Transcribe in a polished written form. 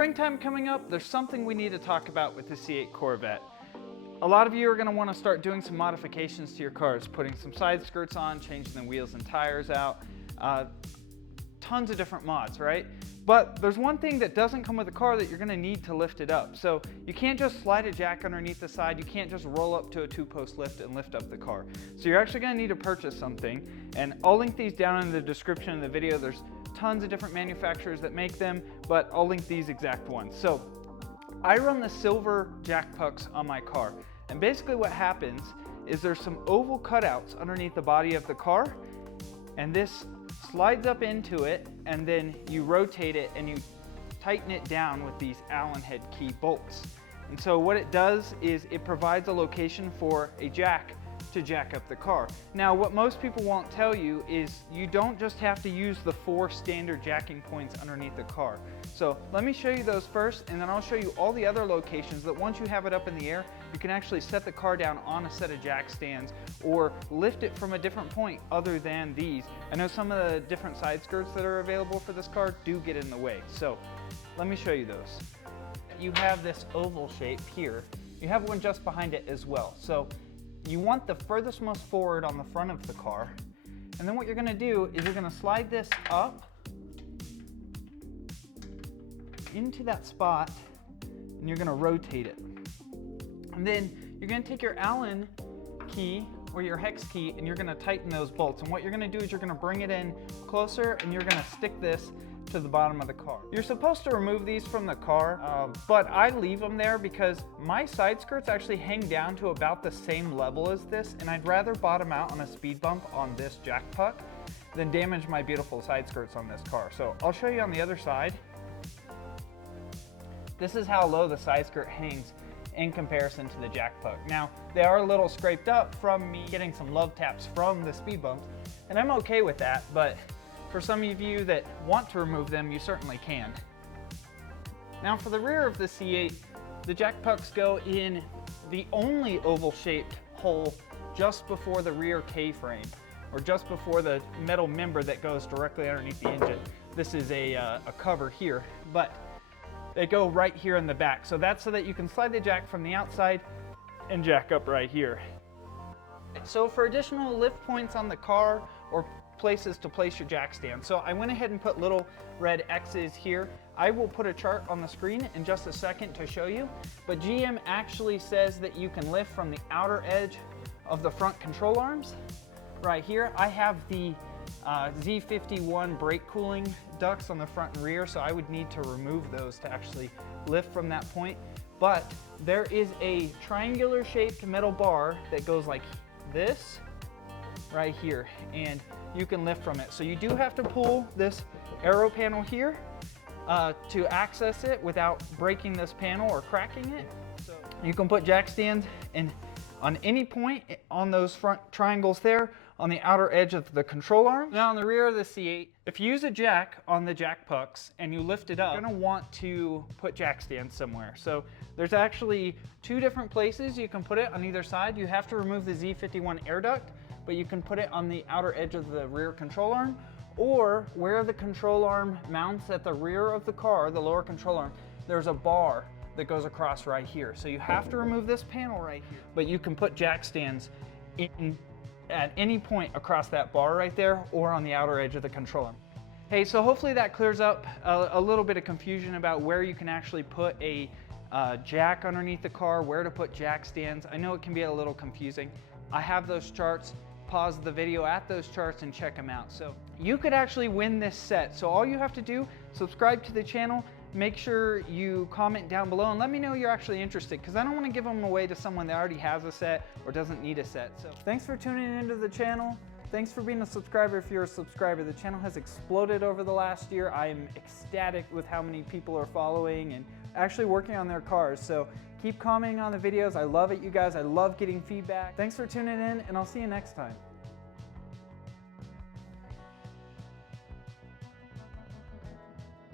springtime coming up, there's something we need to talk about with the C8 Corvette. A lot of you are going to want to start doing some modifications to your cars, putting some side skirts on, changing the wheels and tires out, tons of different mods, right? But there's one thing that doesn't come with a car that you're going to need to lift it up. So you can't just slide a jack underneath the side, you can't just roll up to a 2-post lift and lift up the car. So you're actually going to need to purchase something, and I'll link these down in the description of the video. There's tons of different manufacturers that make them, but I'll link these exact ones. So I run the silver jack pucks on my car, and basically what happens is there's some oval cutouts underneath the body of the car, and this slides up into it, and then you rotate it and you tighten it down with these Allen head key bolts. And so what it does is it provides a location for a jack to jack up the car. Now, what most people won't tell you is you don't just have to use the 4 standard jacking points underneath the car. So let me show you those first, and then I'll show you all the other locations that once you have it up in the air, you can actually set the car down on a set of jack stands or lift it from a different point other than these. I know some of the different side skirts that are available for this car do get in the way. So let me show you those. You have this oval shape here. You have one just behind it as well. So you want the furthest most forward on the front of the car, and then what you're going to do is you're going to slide this up into that spot, and you're going to rotate it. And then you're going to take your Allen key or your hex key, and you're going to tighten those bolts. And what you're going to do is you're going to bring it in closer, and you're going to stick this to the bottom of the car. You're supposed to remove these from the car, but I leave them there because my side skirts actually hang down to about the same level as this, and I'd rather bottom out on a speed bump on this jack puck than damage my beautiful side skirts on this car. So I'll show you on the other side. This is how low the side skirt hangs in comparison to the jack puck. Now, they are a little scraped up from me getting some love taps from the speed bumps, and I'm okay with that, but for some of you that want to remove them, you certainly can. Now for the rear of the C8, the jack pucks go in the only oval shaped hole just before the rear K-frame, or just before the metal member that goes directly underneath the engine. This is a cover here, but they go right here in the back. So that's so that you can slide the jack from the outside and jack up right here. So for additional lift points on the car or places to place your jack stand, so I went ahead and put little red X's here. I will put a chart on the screen in just a second to show you, but GM actually says that you can lift from the outer edge of the front control arms right here. I have the Z51 brake cooling ducts on the front and rear, so I would need to remove those to actually lift from that point. But there is a triangular shaped metal bar that goes like this right here, and you can lift from it. So you do have to pull this arrow panel here to access it without breaking this panel or cracking it. So you can put jack stands in on any point on those front triangles there on the outer edge of the control arm. Now on the rear of the C8, if you use a jack on the jack pucks and you lift it up, you're gonna want to put jack stands somewhere. So there's actually 2 different places you can put it on either side. You have to remove the Z51 air duct, but you can put it on the outer edge of the rear control arm, or where the control arm mounts at the rear of the car, the lower control arm, there's a bar that goes across right here. So you have to remove this panel right here, but you can put jack stands in at any point across that bar right there or on the outer edge of the control arm. Hey, so hopefully that clears up a little bit of confusion about where you can actually put a jack underneath the car, where to put jack stands. I know it can be a little confusing. I have those charts. Pause the video at those charts and check them out. So you could actually win this set. So all you have to do, subscribe to the channel, make sure you comment down below and let me know you're actually interested, because I don't want to give them away to someone that already has a set or doesn't need a set. So thanks for tuning into the channel. Thanks for being a subscriber if you're a subscriber. The channel has exploded over the last year. I am ecstatic with how many people are following and actually working on their cars. So keep commenting on the videos. I love it, you guys. I love getting feedback. Thanks for tuning in, and I'll see you next time.